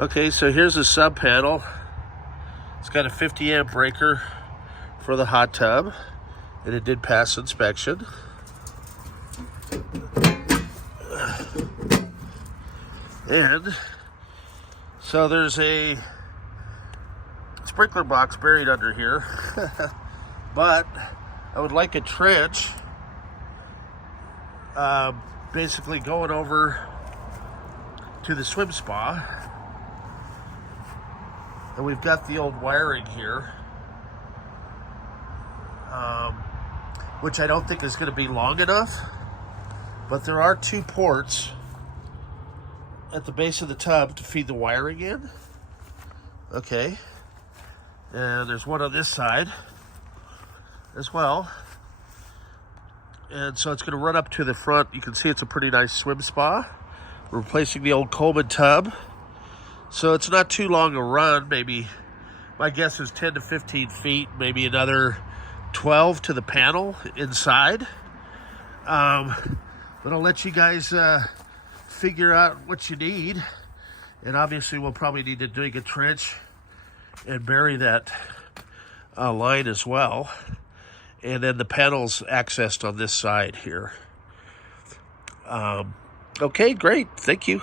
Okay, so here's a sub panel. It's got a 50 amp breaker for the hot tub, and it did pass inspection. And so there's a sprinkler box buried under here, but I would like a trench basically going over to the swim spa. And we've got the old wiring here, which I don't think is going to be long enough, but there are 2 ports at the base of the tub to feed the wiring in. Okay, and there's one on this side as well. And so it's going to run up to the front. You can see it's a pretty nice swim spa. We're replacing the old Coleman tub. So it's not too long a run, maybe, my guess is 10 to 15 feet, maybe another 12 to the panel inside. But I'll let you guys figure out what you need. And obviously we'll probably need to dig a trench and bury that line as well. And then the panel's accessed on this side here. Okay, great. Thank you.